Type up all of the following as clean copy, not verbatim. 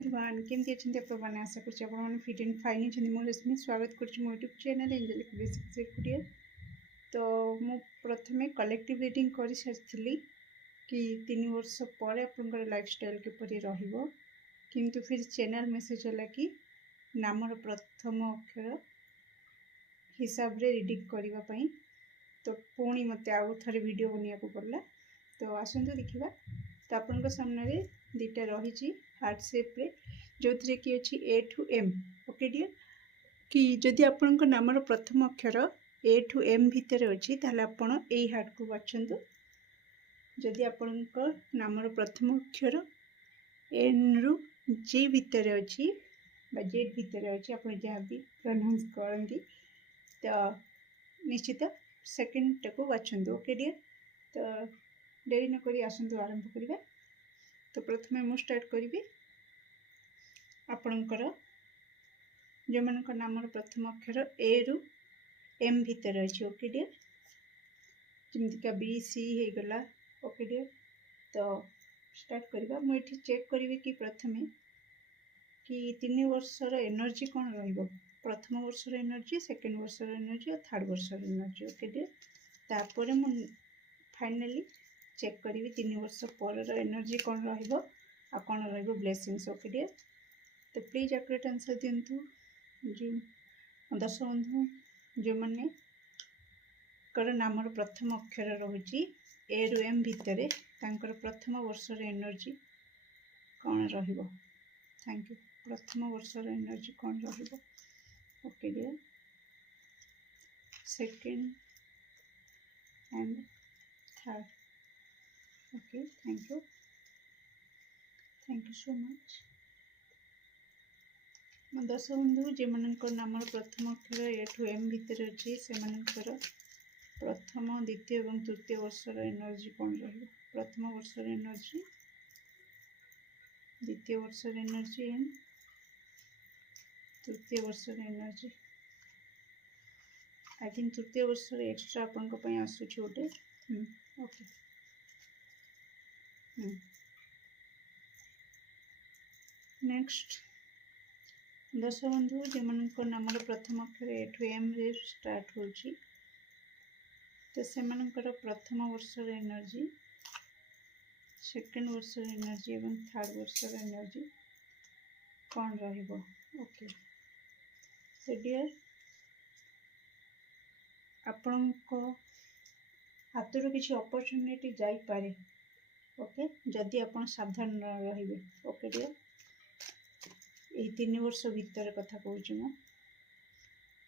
Everyone केमती अच्छे आपने आशा कर फिट एंड फाइन अच्छे मो रश्मि स्वागत कर यूट्यूब चैनल एंजेलिक बेसिक्स एकुटिया। तो मु प्रथमे कलेक्टिव रीडिंग कर सारी कि 3 वर्ष पर आपंकर लाइफस्टाइल किपरि रहिबो, किंतु फिर चैनल मेसेज है कि नामर प्रथम अक्षर हिसाब रे रीडिंग करने। तो पुणी मत आउ थे वीडियो बनवाक पड़ा। तो आसतु देखा। तो आपण सामने दुटा रही हार्ट शेप रे जो थे कि अच्छी ए टू एम। ओके डियर, कि जदि आपण नामर प्रथम अक्षर ए टू एम भितर अच्छी ताहले आपण एई हार्ट को बाछंतु। जदि आपण नामर प्रथम अक्षर एन रु जे भितर अच्छी बा जेड भितर अच्छी आपण जहाँ भी प्रोनाउंस करती तो निश्चित सेकेंड टाक बाछंतु। ओके डियर, तो डेरी नक आसतु आरंभ करवा। तो प्रथमे मु स्टार्ट करी आपणकर जो मान नामर प्रथम अक्षर ए रु एम भितर अच्छी। ओके डियर, जमीका बी सी हो गला। ओके डियर, तो स्टार्ट करवा। मुझे चेक करी कि प्रथमे कि 3 वर्षर एनर्जी कौन रहिबो, प्रथम वर्षर एनर्जी, सेकेंड वर्षर एनर्जी और थर्ड वर्षर एनर्जी। ओके डियर, तापर मु फाइनली चेक करी 3 वर्ष पर एनर्जी कौन रहिबो आ कौन रहिबो ब्लेसिंग्स। ओके डियर, तो प्लीज एक्यूरेट आंसर दिंतु। जो दर्शक बंधु जो मैंने कर नामर प्रथम अक्षर रोची ए रु एम भितर तांकर प्रथम वर्षर एनर्जी कौन रहिबो। Thank you. प्रथम वर्षर एनर्जी कौन रहिबो। Okay dear, second and third. Okay, thank you so much. दर्शक बंधु जो मान नाम प्रथम अक्षर ए टू एम भितर अच्छी से प्रथम द्वितीय और तृतीय वर्षर एनर्जी कौन रही। प्रथम वर्षर एनर्जी, द्वितीय वर्षर एनर्जी एंड तृतीय वर्षर एनर्जी। आई थिंक तृतीय वर्षर एक्स्ट्रा आपण आसूची गोटे। ओके, नेक्स्ट दर्शक बंधु जो मान नाम प्रथम अक्षर ए टू एम रे स्टार्ट होची, तो से प्रथम वर्षर एनर्जी, सेकेंड वर्षर एनर्जी और थर्ड वर्षर एनर्जी कौन रहिबो। ओके, तो डियर आपण हाथर किसी अपॉर्चुनिटी जाई पारे। ओके, जदि आप सावधान रहिबे। ओके डियर, यही 3 वर्ष भीतर कथा कहूँ मु।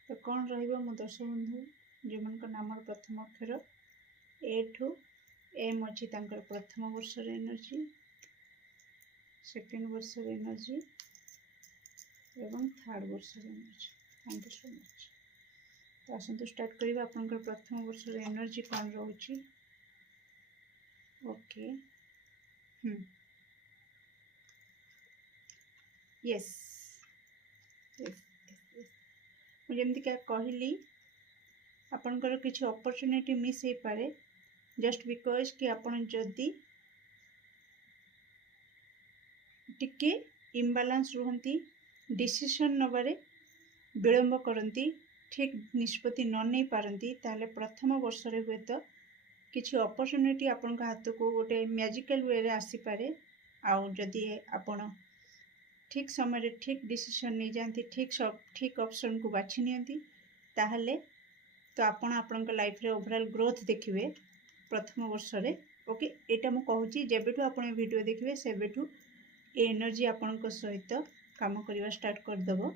तो कौन रहिबो मो दर्शक बंधु जो मान नाम प्रथम अक्षर ए टू एम अच्छी तांकर प्रथम वर्षर एनर्जी, सेकेंड वर्षर एनर्जी एवं थर्ड वर्षर energy. Thank you so much. तो आसतु स्टार्ट करवा आपनकर प्रथम वर्षर एनर्जी कौन रोची। ओके, यस जमती क्या कहली आपनकर किसी अपॉर्चुनिटी मिस हो पारे जस्ट बिकॉज कि आपन जदि टिके इम्बालांस रुहंती, डिसीजन नबारे विलंब करती, ठीक निष्पत्ति न नहीं पारती, ताहले प्रथम वर्ष रे हुए तो किसी अपॉर्चुनिटी आपन हाथ को गोटे मैजिकल वे रे आसी पारे। आउ जदि आपण ठीक समय ठीक डिसीजन नहीं जाती, ठीक ऑप्शन को बाछि नियंती, ताहले तो आपण आपनका लाइफ रे ओवरऑल ग्रोथ देखिए प्रथम वर्ष रे। ओके, एटा मु कहूची जेबेठू आपण वीडियो देखिए सेबेठू ए एनर्जी आपण सहित काम करवा स्टार्ट कर देबो।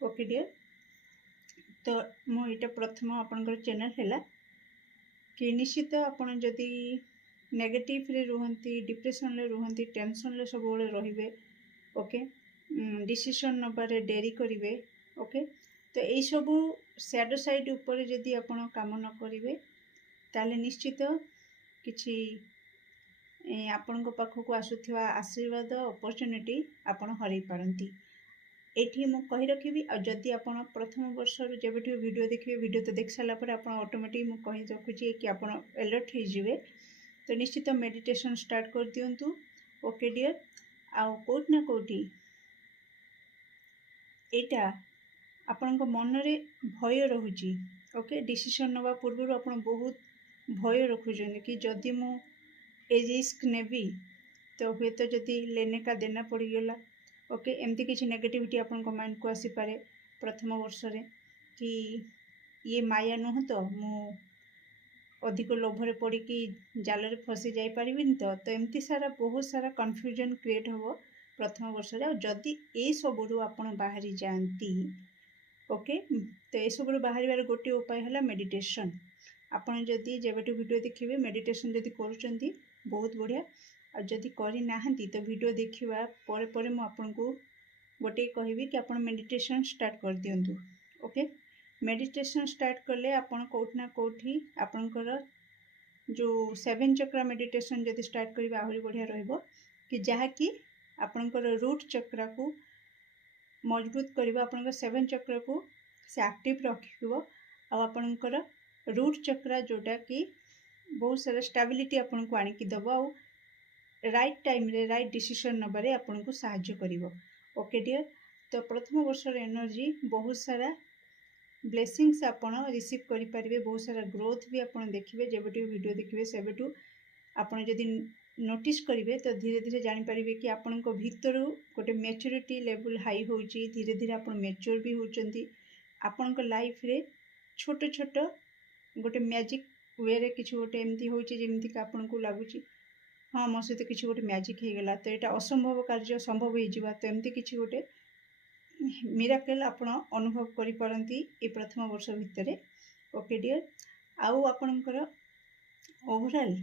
ओके डियर, तो मो एटा प्रथम आपनकर चैनल हैला कि निश्चित आपण जदि नेगेटिव रे रुहंती, डिप्रेशन रे रुहंती, टेंशन रे सब बेले रहिबे। ओके, डिसीजन नबारे डेरी करिवे। ओके, तो यही सबू सैडो साइड ऊपर जदि आपण काम न करिवे ताले निश्चित किछि आपण पाखक आसुथिबा आशीर्वाद अपॉर्चुनिटी आपण हरई पारंती। एठी मु कहि रखिबी। आ जदि आपण प्रथम वर्ष जब वीडियो देखिए, वीडियो तो देख सारा पर आपण ऑटोमेटिक मु कहि रखुची कि आपण अलर्ट हो जिवे। तो निश्चित मेडिटेशन स्टार्ट कर दियंतु। ओके डियर, आउ कोट ना कोटी एटा आपणको मनरे भय रहुची ओके डिसीजन नवा पूर्व आपण बहुत भय रखुछन कि जदि मु ए रिस्क नेबी तो हुए तो जदि लेने का देना पड़गला ओके एमती किसी नेगेटिविटी आपण माइंड को आसी पारे प्रथम वर्ष रे कि ये माया नुह तो मु अधिक लोभरे पड़ी जाल फसी जाई परिबिन तो एमती सारा बहुत सारा कन्फ्यूजन क्रिएट हो प्रथम वर्ष रे जदि ए सबुरु आपण बाहरी जानती ओके तो ये सब बाहर गोटे उपाय है मेडिटेशन आपन जदि जेबेटू वीडियो देखिए मेडिटेशन जदि करूचंती बहुत बढ़िया आ जदि करी नाहंती तो वीडियो देखिबा परे परे मु आपनको गोटे कहबी कि आपण मेडिटेशन स्टार्ट कर दियंतु ओके मेडिटेशन स्टार्ट कले आपण कोठना कोठी आपनकर जो 7 चक्र मेडिटेशन जदि स्टार्ट करिबा आहुरी बढ़िया रहइबो कि जहा कि आपनकर रूट चक्र को मजबूत करबा आपनकर 7 चक्र को से एक्टिव रखिबो आ आपनकर रूट चक्र जोटा कि बहुत सारा स्टेबिलिटी आपनको आनी कि दबो आ राइट टाइम रे राइट डिसीजन नबारे आपनको सहायता करिवो ओके डियर तो प्रथम वर्ष रे एनर्जी बहुत सारा ब्लेसिंग्स आपण रिसीव करि परिबे बहुत सारा ग्रोथ भी आपण देखिबे जेबेटू वीडियो देखिबे सेबेटू आपण जदि नोटिस करिवे तो धीरे धीरे जानि परिबे कि आपनको भीतरु गोटे मैच्योरिटी लेवल हाई होउची धीरे धीरे आपण मैच्योर भी होउचंती आपनको लाइफ रे छोट छोट गोटे मैजिक वे रे किछु गोटे एमती होउची जेमती का आपनको लागुची हाँ मो सहित किछु गोटे मैजिक हे गेला तो एटा असंभव कार्य संभव हो जिवा तो एमती किछु गोटे मिराकल आपण अनुभव करि परंती ए प्रथम वर्ष भितरे ओके डियर आउ आपणकर ओवरऑल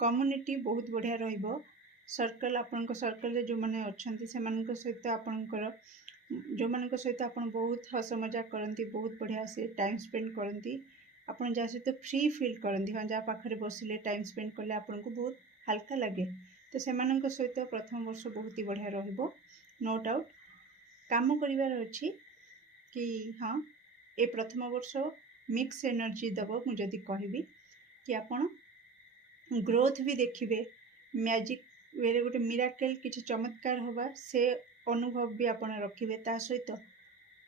कम्युनिटी बहुत बढ़िया रहिबो सर्कल आपणको सर्कल रे जो माने अछंती से मानक सहित आपणकर जो मानक सहित आपण बहुत हस मजाक करंती बहुत बढ़िया से टाइम स्पेंड करंती आपण जा सहित फ्री फील करंती हाँ जा पाखरे बसिले टाइम स्पेंड कले आपनको बहुत हल्का लगे तो से मानक सहित प्रथम वर्ष बहुत ही बढ़िया रहिबो नो डाउट काम करिवार अछि कि हाँ ए प्रथम वर्ष मिक्स एनर्जी दबो मु जदि कहबी कि आपण ग्रोथ भी देखिबे मैजिक वे गोटे मिराकल किछि चमत्कार होबा से अनुभव भी आपण रखिबे ता सहित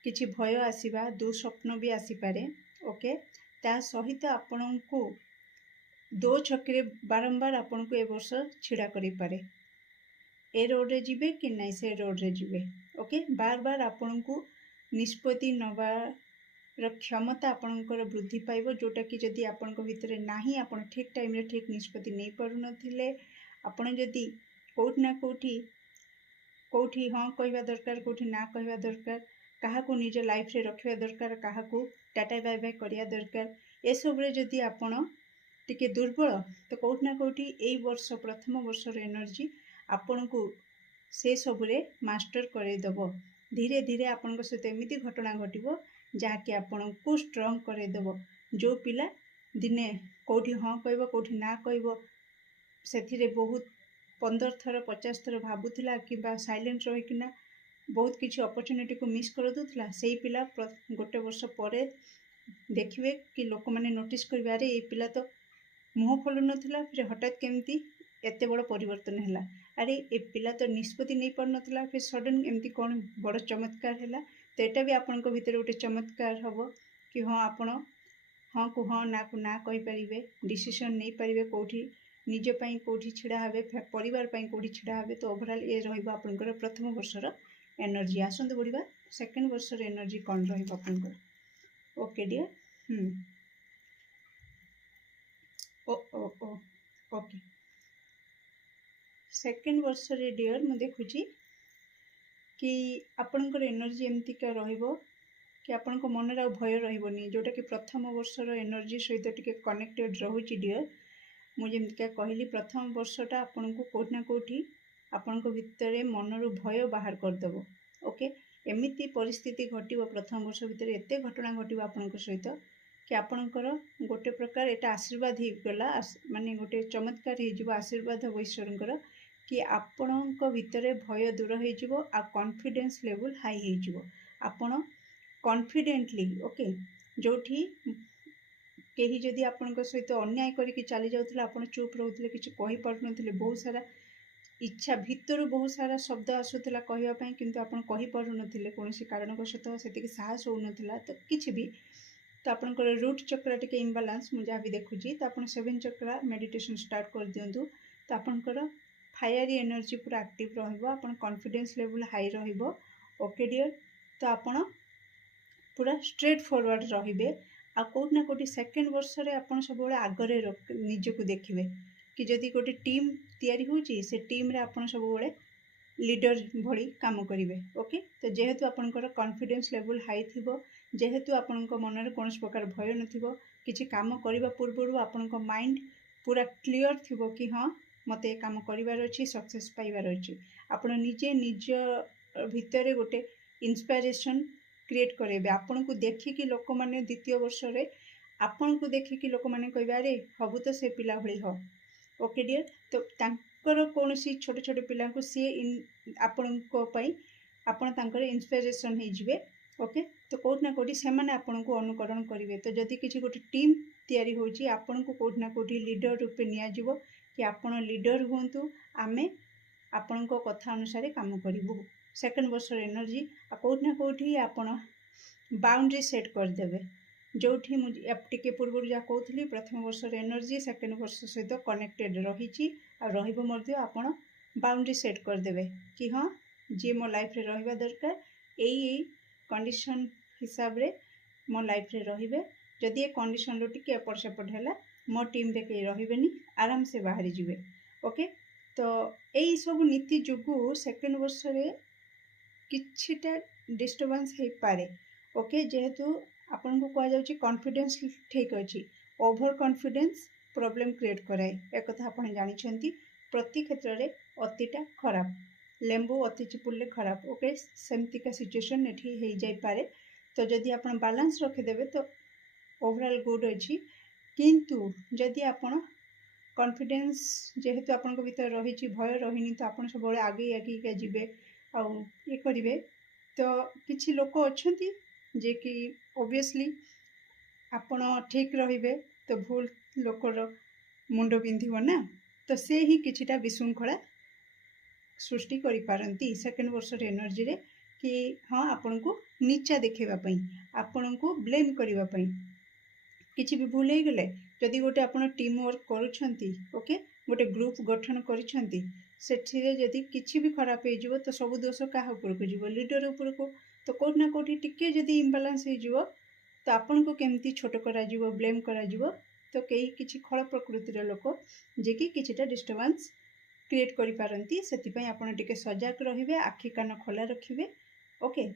किछि भय आसीबा दुस्वप्न भी आसी पारे ओके ता सहित आपणको दो छकरे बारंबार आपणको ए वर्ष छिड़ा करि पारे ए रोड रे जिबे कि नहीं से रोड रे जिबे ओके बार बार आपणको निष्पत्ति नबार क्षमता आपणकर वृद्धि पाइबो जोटा कि जदि आपणको भितरे नाही आपण ठीक टाइम रे ठीक निष्पत्ति नहीं पारु नथिले आपण जदि कोठ ना कोठी हाँ कहवा दरकार कोठी ना कहवा दरकार काहाको निज लाइफ रे रखिबा दरकार काहाको टाटा बाय बाय करिया दरकार ए सब रे जदि आपण टिके दुर्बल तो कोठ ना कोठी एई वर्ष प्रथम वर्ष रे एनर्जी आपनको से सबुरे मास्टर करदेव धीरे धीरे आपण सहित एमती घटना घटव जहाँकि आपण को स्ट्रंग करदेव जो पिला दिने कौटी हाँ कह कौटी ना कह से बहुत 15 थर 50 थर भावुला कि साइलेंट रहीकिना बहुत किसी अपॉर्चुनिटी को मिस कर दूसरा से पिला गोटे वर्ष पर देखिए कि लोक मैंने नोटिस करेंगे अरे ये पिला तो मुँह खोलु नथिला फिर हठात केमती एते बड़ परिवर्तन है अरे ए पिला तो निष्पत्ति नहीं पार नाला फिर सडन एमती कौन बड़ चमत्कार है तो यहाँ भी आपण भीतर गोटे चमत्कार हम कि हाँ आपण हाँ को हाँ ना कहींपारे डिसीजन नहीं पारे कौटी निजपाई कौटी छिड़ा हे परिवार कौटी छिड़ा हे तो ओवरऑल ये रहा प्रथम वर्षर एनर्जी आसतु बढ़िया सेकेंड वर्षर एनर्जी कौन रहा ओके डियर ओ ओ ओ ओके सेकेंड वर्ष रे डियर मु देखुची कि आपणकर एनर्जी एमतीका रहिबो कि आपण मन रे भय रहिबोनी जोटा कि प्रथम वर्षर एनर्जी सहित टिके कनेक्टेड रहुची डियर मु जेमतीका कहली प्रथम वर्षटा आपण को कोठी ना कोठी आपण भितर मनरु भय बाहर करदेव ओके एमिति परिस्थिति घटिबो प्रथम वर्ष भितर एते घटना घटिबो आपण सहित कि आपणकर गोटे प्रकार एटा आशीर्वाद हो गला माने गोटे चमत्कार हो आशीर्वाद हो ईश्वरंकर कि आपणक भितर भय दूर हो कॉन्फिडेंस लेवल हाई हो आपण कॉन्फिडेंटली ओके जोठी कहीं जदि आपण सहित अन्याय करके चली जाऊला आपण चुप रोते किसी कही पार बहुत सारा इच्छा भितर बहुत सारा शब्द आसूला कहवाई किंतु आपण कहि पारु नथिले कोनोसी कारणवशतः सेतिक साहस हो नथिला तो किछि भी तो आपनकर रूट चक्र टिके इम्बालांस मु जहाँ भी देखुची तो आपण 7 चक्र मेडिटेशन स्टार्ट कर दियंतु तो आपनकर फायरी एनर्जी पूरा एक्टिव रहइबो आपण कॉन्फिडेंस लेवल हाई रहइबो ओके डियर तो आपण पूरा स्ट्रेट फॉरवर्ड रहिबे आ कोट ना कोटी सेकंड वर्ष रे आपण सब बेले आगरे निजको देखिबे कि जदि गोटे टीम तैयारी होची से टीम रे आपण सब बेले लीडर भली काम करिवे ओके तो जेहेतु आपनकर कॉन्फिडेंस लेवल हाई थिबो जेहेतु आपनक मन रे कोनोस प्रकार भय नथिबो किछि काम करिबा पूर्वरु आपनक माइंड पूरा क्लियर थिबो कि हां मते काम करिवार अछि सक्सेस पाइबार अछि आपण निजे निज भितरे गोटे इंस्पिरेशन क्रिएट करेबे आपण को देखिकी लोक माने द्वितीय वर्ष रे आपण को देखिकी लोक माने कहबे अरे हबु तो से पिला भली हो ओके डियर तो तांकर कोनोसी छोटे छोटे पिला को सी आपण को पई आपण तांकर इंस्पिरेशन हे जिवे ओके तो कोट ना कोटी से माने आपण को अनुकरण करिवे तो जदि किछि गोटे टीम तैयारी होची आपण को कोट ना कोटी लीडर रूपे निया जिवो कि आपण लीडर होंतु आमे आपण को कथा अनुसार काम करिवु सेकंड वर्ष एनर्जी आ कोट ना कोठी आपण बाउंड्री सेट कर देबे जोठी मुझे टिके पूर्व जहाँ कहती प्रथम वर्ष एनर्जी सेकंड वर्ष सहित कनेक्टेड रही रहिबो मध्य आपण बाउंड्री सेट कर देबे कि हाँ जी मो लाइफ रे रहिबा दरकार एई कंडीशन हिसाब रे मो लाइफ रे रहिबे जदि ए कंडीशन रो टिके एपट सेपट हैला मो टीम रे के रहिबेनी आराम से बाहरी जिवे ओके तो एई सब नीति जुगु सेकंड वर्ष रे किछिटा डिस्टर्बेंस हे पारे ओके जेहेतु आपन को कह जाउची कॉन्फिडेंस ठीक अछि ओवर कॉन्फिडेंस प्रॉब्लम क्रिएट कराए एक कथा आपण जानि छंती प्रति क्षेत्र रे अतिटा खराब लेंबू अति चिपुले खराब ओके सेमती का सिचुएशन एठी हे जाई पारे तो जदि आपण बैलेंस रखि देबे तो ओवरऑल गुड अछि किंतु जदि आपण कॉन्फिडेंस जेहेतु आपण को भीतर रही छी भय रहिनी तो आपण सब बेले आगे आगे जिवे आ ये करिवे तो किछि लोक अछंती जे कि ऑब्वियसली आपण ठीक रहिबे तो भूल लोकर मुंड बिंधिबो ना तो से ही किछिटा विशृंखला सृष्टि करि पारंती सेकंड वर्ष रे एनर्जी रे कि हाँ आपण को नीचा देखेबा पई आपण को ब्लेम करिबा पई किछि भी भूल हे गेले जदि गोटे आपण टीम वर्क करूछंती ओके गोटे ग्रुप गठन करिछंती सेठिरे जदि किछि भी खराब हे जिवो तो सब दोष काहा ऊपर को जिवो लीडर ऊपर को तो कोट ना कोठी टिके जदि इम्बालांस हे जिवो तो आपण को केमती छोट करा जिवो ब्लेम करा जिवो तो कई किछि खळ प्रकृति रे लोक जे कि किछिटा डिस्टर्बेंस क्रिएट करि पारंती सेति पई आपण टिके सजग रहिबे आखि कान खोला रखिबे ओके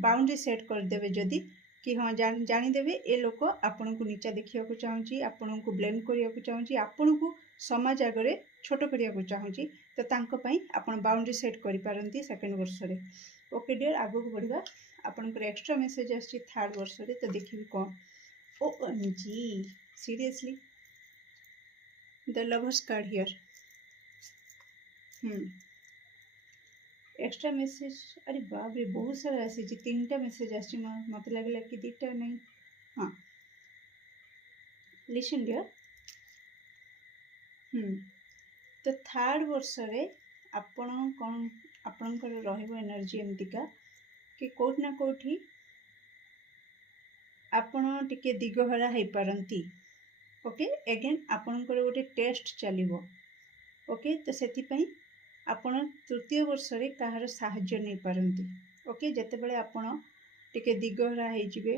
बाउंड्री सेट कर देबे जदि कि हाँ जानी देबे ए लोक आपण को नीचा देखिया को चाहूची आपण को ब्लेम करिया को चाहूची आपण को समाज आगरे छोट करिया को चाहूची तो तांको पई आपण बाउंड्री सेट करि पारंती सेकंड वर्ष रे ओके डियर आगो को बढ़िबा आपनकर एक्स्ट्रा मेसेज आछि थर्ड वर्ष रे तो देखिबी कोन ओ जी seriously the lovers card here extra message अरे बाप रे बहुत सारा आसी जी 3टा मेसेज आछि मते लागला कि 2टा नहीं हाँ लिसन डियर तो थर्ड वर्ष रे आपण कोन आपणकर रहइबो एनर्जी एमतिका कि कोट ना कोठी आपण टिके दिगहरा हे पारंती ओके अगेन आपणकर गोटे टेस्ट चलिबो ओके तो सेति पई आपण तृतीय वर्ष रे काहार सहाय्य नै पारंती ओके जते बेले आपण टिके दिगहरा हे जिवे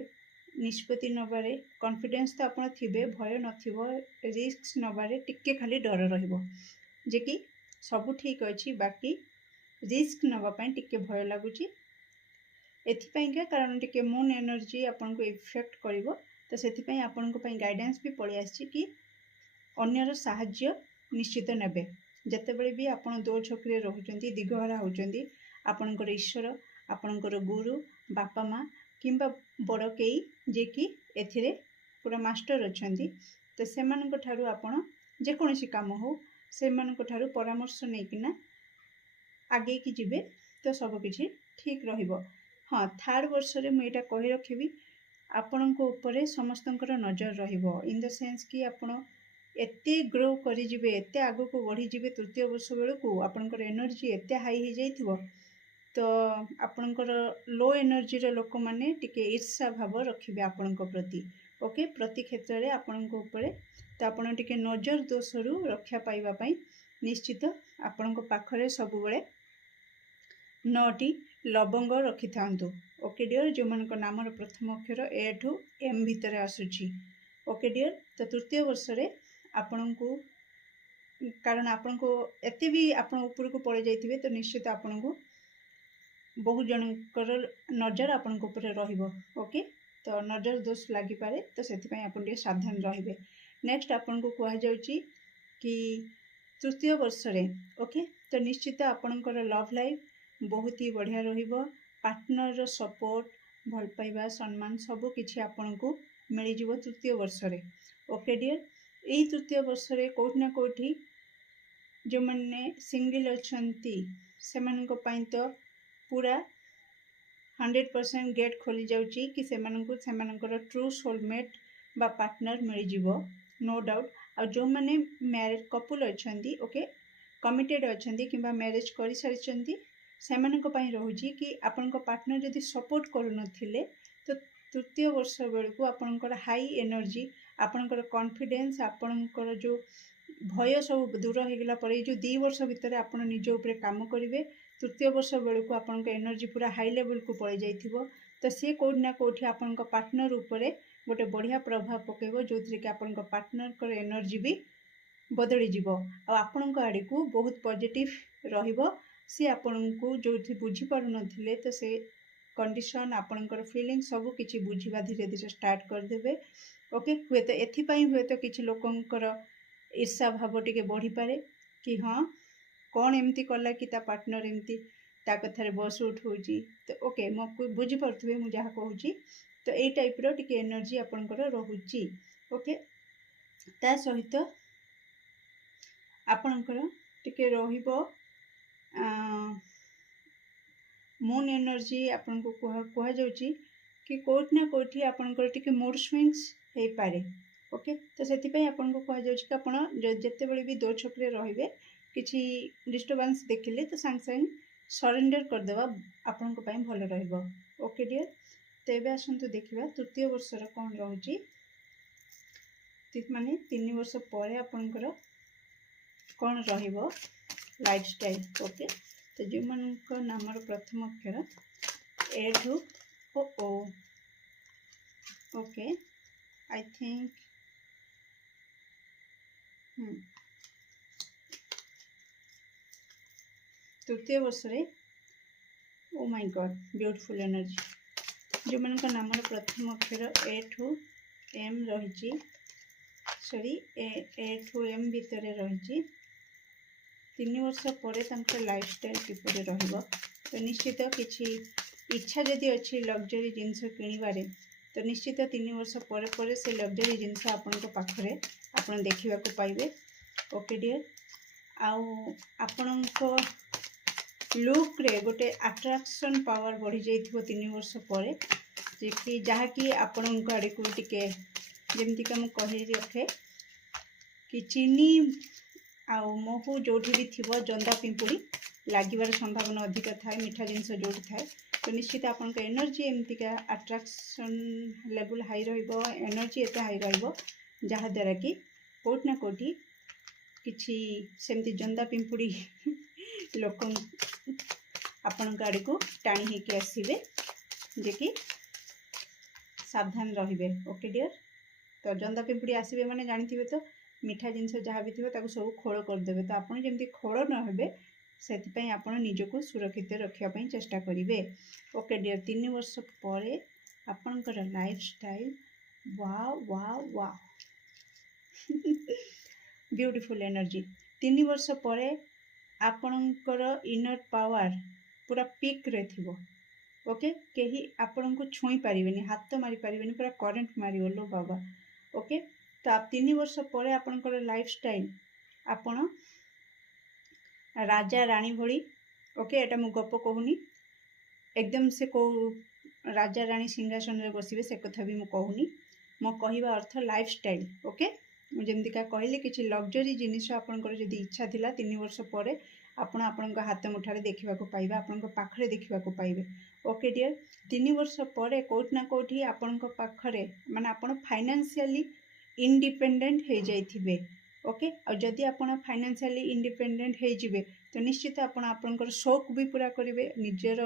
निष्पत्ति नबारे कॉन्फिडेंस तो आपण थिबे भय नथिबो रिस्क नबारे टिके खाली डर रहइबो जे कि सब ठीक अछि बाकी रिस्क नबा पई टिके भय लागुची एथि पई के कारण टिके मून एनर्जी आपण को इफेक्ट करिवो तो सेथि पई आपण को पई गाइडेंस भी पळि आछि कि अन्यर सहाय्य निश्चित नेबे जते बेले भी आपण दो छकरे रहउचंती दिगहरा होउचंती आपणकर ईश्वर आपणकर गुरु बापा माँ किंबा बड़ केई जे कि एथिरे पूरा मास्टर अछंती तो सेमानक ठारू आपण जे कोनोसी काम हो सेमानक ठारू परामर्श नै किना आगे की जिवे तो सब किछि ठीक रहिबो हाँ थर्ड वर्ष रे मैं एटा कहि रखिबी आपणक ऊपर समस्तंकर नजर रहिबो इन द सेंस कि आपण एते ग्रो करिजिबे एते आगु को बढ़ी जिबे तृतीय वर्ष बेलू आपणकर एनर्जी एते हाई हो जाइथिबो तो आपणकर लो एनर्जी रो लोक माने टिके ईर्ष्या भाव रखिबे आपणक प्रति ओके प्रति क्षेत्र में आपणक उपरे तो आपण टिके नजर दोष रु रक्षा पाइबा पई निश्चित आपणक पाखरे सब बेले 9टी लवंग रखि थांतु ओके डियर जो मन नाम प्रथम अक्षर ए ठू एम भितर आसुची ओके डियर तो तृतीय वर्ष रे आपण को कारण आपण को एते भी आपण ऊपर को पड़े जाइथिबे तो निश्चित आपण को बहुत जनकर नजर आपण को ऊपर रहिबो ओके तो नजर दोष लगी पारे तो सेति पई आपण सावधान रहिबे नेक्स्ट आपण को कहा जाउची कि तृतीय वर्ष रे ओके तो निश्चित आपणकर लव लाइफ बहुत ही बढ़िया रहिबो पार्टनर रो सपोर्ट भल पाइबा सम्मान सब किछि आपण को मिल जिवो तृतीय वर्ष रे ओके डियर यही तृतीय वर्ष रे कोठी ना कोठी जो माने सिंगल अछंती सेमानक पई तो पूरा 100% गेट खोली जाउची कि सेमानकर ट्रू सोलमेट बा पार्टनर मिल जिवो नो डाउट आ जो माने मैरिज कपल अछंती ओके कमिटेड अछंती किबा मैरिज करि सारिचंती सेमानक पई रहुची कि आपनक पार्टनर जदि सपोर्ट करू नथिले तो तृतीय वर्ष बेलू आपणकर हाई एनर्जी आपणकर कॉन्फिडेंस आपणकर जो भय सब दूर हो गला पर जो 2 वर्ष भितर आपण निज ऊपर काम करेंगे तृतीय वर्ष बेलू आपण एनर्जी पूरा हाई लेवल को पड़ जाइथिबो तो सी कोठी ना कोठी आपण पार्टनर उपरे गोटे बढ़िया प्रभाव पकेबो जो थी कि आपण पार्टनर कर एनर्जी भी बदली जीवो आ आपण आड़ी को बहुत पॉजिटिव रहिबो सी आपण को जो बुझी पारु नथिले तो से कंडीशन आपणकर फीलिंग सब किछि बुझीबा धीरे धीरे स्टार्ट कर देबे ओके हुए तो एथिपाई हुए तो किछि लोकंकर ईर्ष्या भाव टिके बढ़ी पारे कि हाँ कौन एमती कला कि ता पार्टनर एमती ता कथारे बस उठाउची तो ओके मो बुझी पारथुबे मु जहा कहूची तो एई टाइप रो टिके एनर्जी आपणकर रहुची ओके ता सहित आपणकर टिके रहिबो मून एनर्जी आपन को कह जाउची कि कोठी ना कोठी आपणकर टिके मूड स्विंग्स हे पारे ओके तो सेति पई आपन को कह जाउची कि आपण जते बेले भी दो छकरे रहिबे किछि डिस्टर्बेंस देखिले तो सांग सांग सरेंडर कर देबा आपन को पई भलो रहइबो ओके डियर तो एबे आसंतु देखिबा तृतीय वर्ष रो कोन रहउची माने 3 वर्ष परे आपनकर कोन रहिबो लाइफस्टाइल ओके तो जो मन नाम प्रथम अक्षर A to O okay I think तृतीय वर्ष रे oh my God beautiful energy जो मन नाम प्रथम अक्षर ए टू एम रही सॉरी ए टू एम भितर रही 3 वर्ष पर लाइफस्टाइल किपरि रहिबो तो निश्चित किछि इच्छा जदि अच्छी लग्जरी जिनस किणवारे तो निश्चित 3 वर्ष पर से लग्जरी जिनस आपण पाखरे आपण देखा पाइबे ओके डियर आपण लुक रे गोटे अट्रैक्शन पावर बढ़ी जाइथिबो 3 वर्ष पर जे जहाँकि आपण आड़ी को टिके जेमती का कहि रखे कि चीनी आउ महू जो भी थी जंदा पिंपुड़ी लगिबार संभावना अधिक थाए मीठा जिनस जो थाए तो निश्चित आपन एनर्जी एमतीका अट्रैक्शन लेवल हाई रहिबो एनर्जी एते हाई रहिबो जहा द्वारा कि कोठी ना कोठी किछि सेमती जंदा पिंपुड़ी लोक आपन गाड़ी को टाणी हेकि आसीबे जे कि सावधान रहिबे ओके डियर तो जंदा पिंपुड़ी आसीबे माने जानिथिबे तो मीठा जिनस जहाँ भी थी सब खोल करदे तो आपड़ जमी खोल न हे से आप निजक सुरक्षित रखापी चेष्टा करेंगे ओके डियर 3 वर्ष पर आपणकर lifestyle wow wow wow beautiful energy 3 वर्ष पर आपणकर इनर पावर पूरा पीक रे थिबो ओके कहीं आपण को छुई पारे हाथ मारी पारे पूरा करेन्ट मार लो बाबा ओके तो आप 3 वर्ष पर आपणकर लाइफस्टाइल आपण राजा रानी भली ओके एटा मु गप कहूनी एकदम से को राजा रानी सिंहासन रे बसिबे से कथा भी मु कहूनी मो कहवा अर्थ लाइफस्टाइल ओके जमीका कहली कि लग्जरी जिनिस आपंकर जदि इच्छा थिला 3 वर्ष पर आपण आपण हाथ मुठारे देखा पाइबे आपण पाखरे देखा पाइबे। ओके डियर 3 वर्ष पर कोठना कोठी आपण पाखरे माने आपण फाइनेंशियली इंडिपेंडेंट हो जाइथिबे। ओके जदि आपण फाइनेंशियली इंडिपेंडेंट हो जिवे तो निश्चित आपण आपनकर शौक भी पूरा करेंगे निजर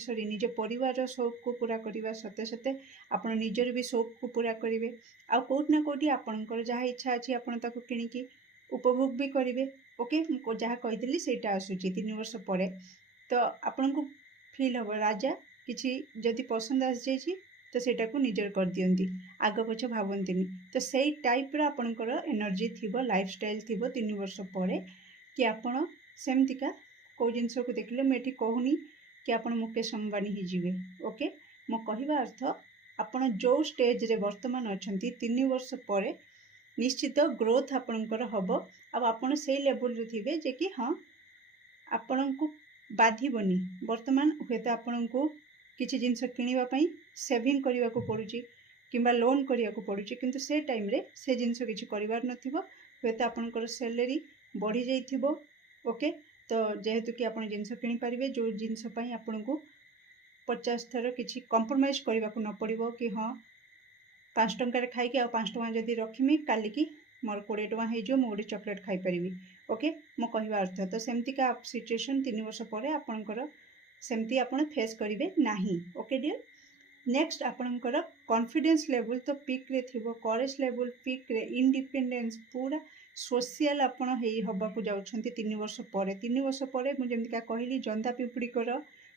सॉरी निज परिवार शौक को पूरा करने सते सते आपण निजर भी शौक को पूरा करेंगे आ कोठना कोठी आपनकर जहाँ इच्छा अच्छी आपण ताको किणिकी उपभोग भी करेंगे। ओके जहाँ कही सेटा आसूची 3 वर्ष पर तो आपण को फील हम राजा किसी जदि पसंद आसी जाइए तो सेटा को निजर कर दियंती आग पछ भावंती तो सही टाइप आपणकर एनर्जी थिबो लाइफस्टाइल थिबो 3 वर्ष पर कि आपण सेमतिका कौ जिनस को देखले मुझे कहूनी कि आप मुकेश अंबानी ही जीवे। ओके मो कहवा अर्थ आपण जो स्टेज रे वर्तमान अच्छा 3 वर्ष पर निश्चित ग्रोथ आपणकर हम आपण से लेवल रे थिबे जे कि हाँ आपण को बाधिबनी वर्तमान हे तो आपण को किसी जिनस किणापी सेविंग करने को पड़ुची किंबा लोन करने को पड़ुची किंतु से टाइम रे से जिनस किसी करिवार नथिबो हे तो आपणकर सैलरी बढ़ी जाइथिबो। ओके तो जेहेतु कि आपण जिनस किनि पारिबे जो जिनस पई आपण को 50 थर किसी कंप्रोमाइज करने को न पड़ो कि हाँ 5 टंकार खाई आ 5 टଙ୍କା जदि रखिमी काली की मोर 20 टଙ୍କା हो मुझे चॉकलेट खाई पारिबी। ओके मो कहवा अर्थ तो सेमतिका सिचुएशन 3 वर्ष पर आपणकर सेमती आपण फेस करेंगे नहीं। ओके डियर नेक्स्ट आपणकर कॉन्फिडेंस लेवल तो पीक रे थिबो करेज लेवल पीक रे इंडिपेंडेंस पूरा सोशल आपण हवा को जाउछंती 3 वर्ष पर 3 वर्ष पर मुझे कहली जंदा पिंपुड़ीकर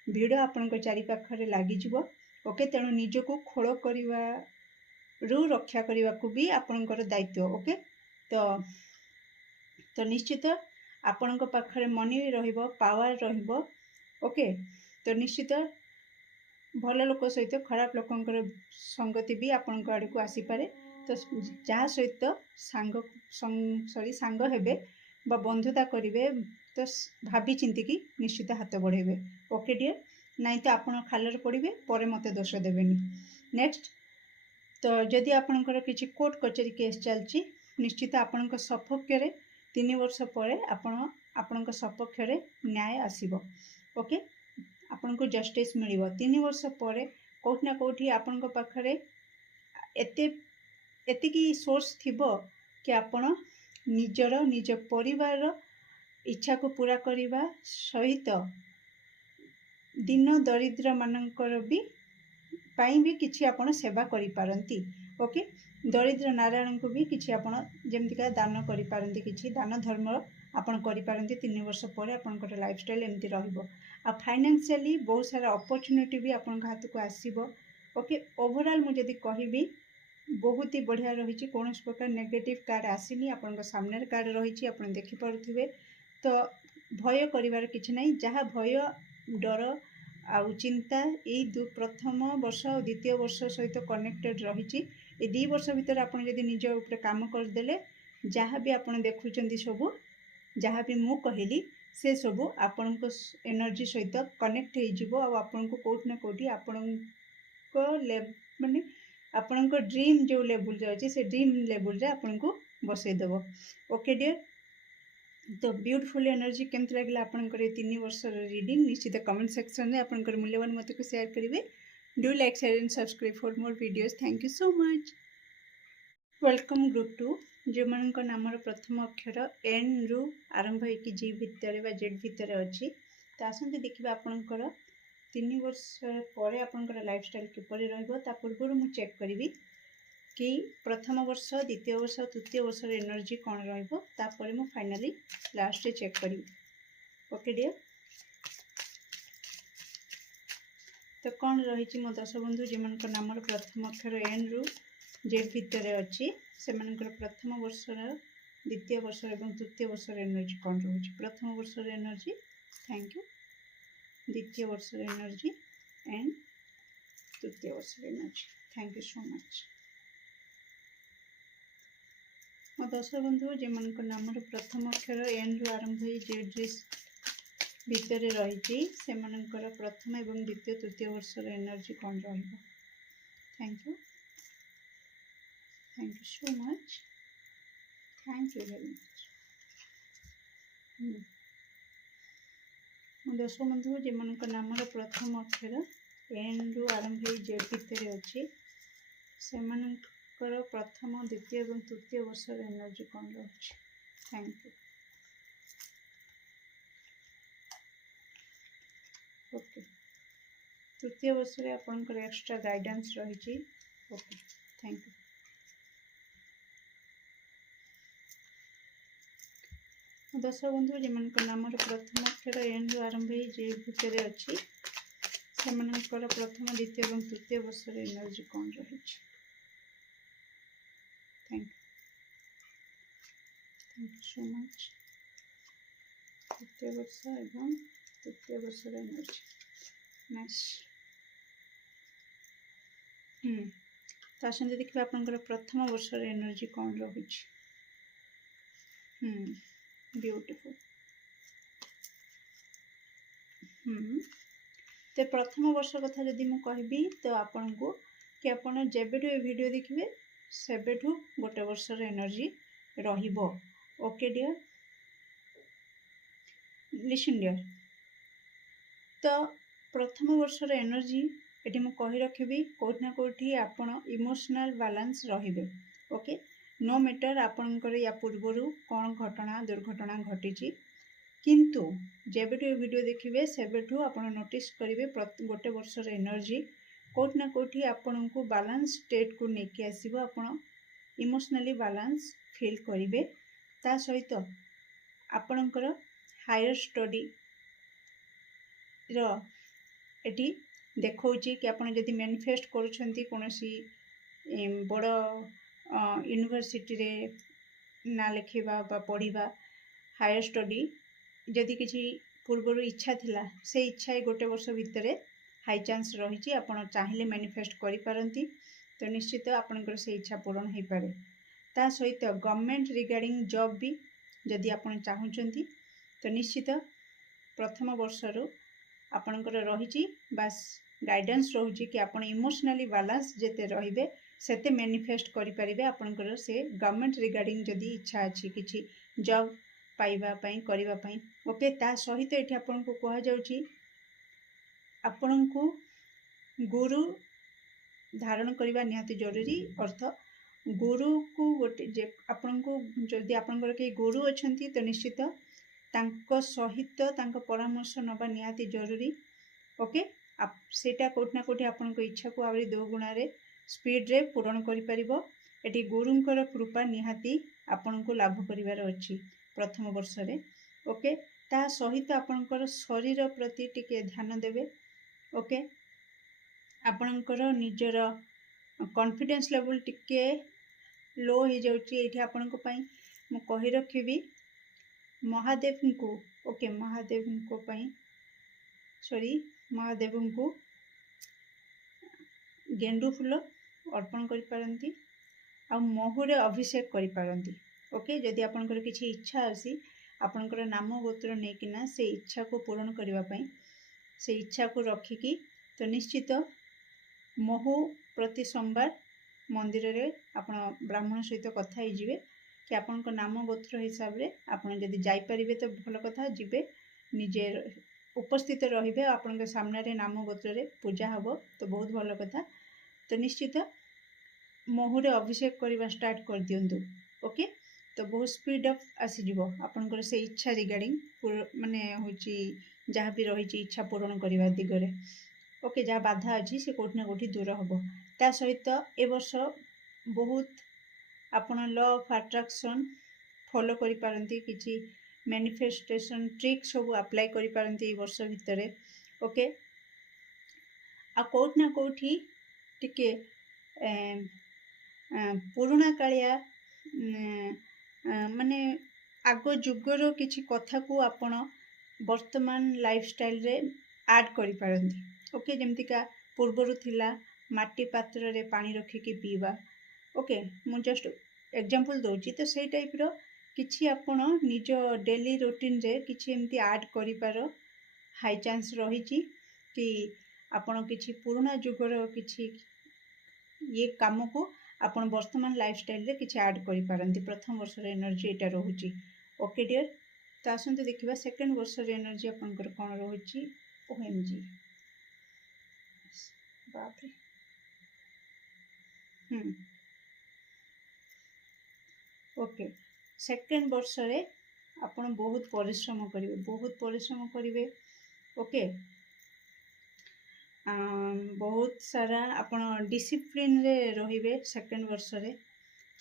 भिड़ आपण चारि पाखरे लागी जिवो। ओके तेणु निजको खोल करवा रु रक्षा करने को भी आपणकर दायित्व। ओके तो निश्चित आपण पाखरे मनी रहिबो पावर रहिबो। ओके तो निश्चित भल लोक सहित खराब लोकंकर संगति भी आपण आड़ को आसी पारे तो जहाँ सहित सांग हेबे बा बंधुता करेंगे तो भाभी चिंतिकी निश्चित हाथ बढ़ेबे। ओके डियर नाई तो आपण खालर पड़े पर मते दोष देवेनी। नेक्स्ट तो जदि आपणकर किसी कोर्ट कचेरी केस चलची निश्चित आपण सपक्ष 3 वर्ष पर आपण सपक्ष न्याय आसीबो। ओके आपण को जस्टिस मिलिबो 3 वर्ष पर कोठना कोठी आपण पाखरे एतिकी सोर्स थिबो कि आपण निजर निज परिवार इच्छा को पूरा करने सहित दिन दरिद्र मानकर भी किछि आपण सेवा करि पारंती। ओके दरिद्र नारायण को भी किछि आपण जेमतिका दान करि पारंती किछि दान धर्म आपण करि पारंती 3 वर्ष पर आपनकर लाइफस्टाइल एमती रहइबो आ फाइनेंशियली बहुत सारा अपॉर्चुनिटी भी आपण हाथ को आसीबो। ओके ओवरऑल मु जदि कहबी बहुत ही बढ़िया रही कौन प्रकार नेगेटिव कार्ड आसीनी आपण सामने कार्ड रही आपण देखि पारुथिबे तो भय करिवार किछि नहीं जहाँ भय डर आउ चिंता यही प्रथम वर्ष और द्वितीय वर्ष सहित कनेक्टेड रही 2 वर्ष भीतर आपण जदि निज ऊपर काम करदेले जहाँ भी आपण देखुचंदी सबू जहाँ भी मु कहली से सबू आपण को एनर्जी सहित कनेक्ट हो आपण को कोठी ना कोठी आपण को माने आपण को ड्रीम जो लेवल जाए से ड्रीम लेवल रे आपण को बसईदेव। ओके डियर तो ब्यूटीफुल एनर्जी केमती लगे आपंकर 3 वर्ष रीडिंग निश्चित कमेंट सेक्शन में आपंकर मूल्यवान मत को शेयर करेंगे। Do like share and subscribe for more videos. Thank you so much. Welcome group 2 जो मान नामर प्रथम अक्षर एन रु आरंभ होगी जी भितर बा जेड भितर अच्छी तो आसते देखिए आपंकर 3 वर्ष पर आपंकर लाइफस्टाइल किपर रहा पूर्व मुझे चेक करी कि प्रथम वर्ष द्वितीय वर्ष तृतीय वर्ष एनर्जी कौन रही मु फाइनाली लास्ट चेक करी। ओके डियर तो कौन रही मो दर्शक बंधु जो नाम प्रथम अक्षर एन रु जेड भितर अच्छी से प्रथम वर्ष द्वितीय वर्ष और तृतीय वर्ष एनर्जी कौन रोचे प्रथम वर्ष एनर्जी थैंक यू द्वितीय वर्ष एनर्जी एंड तृतीय वर्ष energy thank you so much. मो दर्शक बंधु जो नाम प्रथम अक्षर एन रु आरंभ हो जेड भितर रही से प्रथम एवं द्वितीय तृतीय वर्ष एनर्जी कौन रही thank you so much. Thank you very much. दर्शक बंधु जे मन नामर प्रथम अक्षर एन रु आरंभ हो जेड भितर अच्छी से प्रथम द्वितीय और तृतीय वर्ष एनर्जी कौन रही। Thank you. ओके तृतीय वर्ष में आपंकर एक्स्ट्रा गाइडेंस रही। Okay thank you. दर्शक बंधु जो नामर प्रथम अक्षर एन रु आरंभ हो जे भितर अच्छी से प्रथम द्वितीय और तृतीय वर्ष एनर्जी कौन रही। Thank you so much. तृतीय वर्ष एवं तृतीय वर्ष एनर्जी नाइस। तो आसते देखिए आपंकर प्रथम वर्ष एनर्जी कौन रही। ब्यूटीफुल। तो प्रथम वर्ष कथा जदि मु कहबी तो आपन को कि आपन जेबेठू ए वीडियो देखिए सेबेठू गोटे वर्षर एनर्जी रहिबो। Okay dear listen dear. तो प्रथम वर्षर एनर्जी एटी मु कहि रखिबी कोठी ना कोठी आपन इमोशनल बैलेंस रहिबे। ओके नो मैटर आपनकर या पूर्वरु कौन घटना दुर्घटना घटी किंतु जेबेठू ए वीडियो देखिए सेबेठू आपन नोटिस करेंगे गोटे वर्षर एनर्जी कोठी ना कोठी आपन को बैलेंस स्टेट को लेकिन आसब आपन इमोशनली बैलेंस फील करेंगे। ता सहित आपनकर हायर स्टडी एटी देखौची कि आपन जदि मैनिफेस्ट करूछंती कोनोसी बड़ यूनिवर्सिटी रे ना लिखिबा बा पढ़िबा हायर स्टडी जदि किसी पूर्वर इच्छा थिला से इच्छा गोटे वर्ष भितर हाई चांस रही आपन चाहिए मैनिफेस्ट करि पारंती। तो निश्चित आपनकर से इच्छा पूर्ण हो पारे। ता सहित गवर्नमेंट रिगार्डिंग जॉब भी जदि आपन चाहूचंती तो निश्चित प्रथम वर्षर आपनकर रही बास गाइडेंस रहुची कि आपन इमोशनली बैलेंस जेते रहिबे सेते मैनिफेस्ट करि पारिबे। आपनकर से गवर्नमेंट रिगार्डिंग जदि इच्छा अछि किछि जॉब पाइबा पई करिबा पई। ओके ता सहित एठी आपन को कहा जाउची आपन को गुरु धारण करिबा निहाती जरूरी। अर्थ गुरु को गोटे जे आपन को जदि आपनकर के गुरु अछंती तो निश्चित तांको सहित तांको परामर्श नबा निहाती जरूरी। ओके सेटा कोठी ना कोठी आपन को इच्छा को आवरी दो गुणा रे स्पीड रे पूरण करि परिबो। एटी गुरुंकर कृपा निहाती आपन को लाभ करिवार अछि प्रथम वर्ष रे। ओके ता सहित आपनकर शरीर प्रति टिके ध्यान देबे। ओके आपनकर निजर कॉन्फिडेंस लेवल टिके लो हो जाउची एठी आपन को पई मु कहि रखिबी महादेव को। ओके महादेव को पई सॉरी महादेव को गेंडू फूल अर्पण करि पारंती आ महुरे अभिषेक करि पारंती। ओके जदि आपनकर किछि इच्छा आसी आपनकर नाम गोत्र नेकिना से इच्छा को पूर्ण करिवा पई से इच्छा को रखिकी तो निश्चित महु प्रति सोमवार मंदिर रे आपन ब्राह्मण सहित कथा ही जिवे कि आपन को नाम गोत्र हिसाब रे आपन जदि जाई परिबे तो भल कथा जिवे निजे उपस्थित रहिबे आपन के सामने रे नाम गोत्र रे पूजा हबो तो बहुत भल कथा। तो निश्चित महुरे अभिषेक करवा स्टार्ट कर दियंतु। ओके तो बहुत स्पीड अप आसी जिवो आपनकर से इच्छा रिगार्डिंग माने होची जहाँ भी रही इच्छा पूरण करने दिगरे। ओके जहाँ बाधा अच्छी से कोठी ना कोठी दूर हम। ता सहित ए वर्ष बहुत आपन लॉ ऑफ अट्रैक्शन फॉलो करि पारंती किछि मैनिफेस्टेशन ट्रिक सब अप्लाई करि पारंती ए वर्ष भितर। ओके आ कोठी ना कोठी टिके पुराना कालिया माने आग जुगर किछि कथा को आपण वर्तमान लाइफस्टाइल रे ऐड करि पारंती। ओके जेमतिका पूर्वरु थिला माटी पात्र रे पानी रखिकी पीवा। ओके मु जस्ट एग्जांपल दोची तो सेई टाइप रो किछि आपण निज डेली रूटीन रे किछि एमती ऐड करि पारो हाई चांस रही कि आपण किछि पुराना जुगर किछि ये काम को ଆପଣ ବର୍ତ୍ତମାନ ଲାଇଫଷ୍ଟାଇଲରେ କିଛି ଆଡ୍ କରିପାରନ୍ତି। ପ୍ରଥମ ବର୍ଷର ଏନର୍ଜି ଏଇଟା ରହୁଛି। ଓକେ ଡିୟର, ତ ଆସନ୍ତୁ ଦେଖିବା ସେକେଣ୍ଡ ବର୍ଷର ଏନର୍ଜି ଆପଣଙ୍କର କ'ଣ ରହୁଛି। OMG ବାପରେ, ଓକେ, ସେକେଣ୍ଡ ବର୍ଷରେ ଆପଣ ବହୁତ ପରିଶ୍ରମ କରିବେ। ଓକେ, ବହୁତ ସାରା ଆପଣ ଡିସିପ୍ଲିନରେ ରହିବେ ସେକେଣ୍ଡ ବର୍ଷରେ।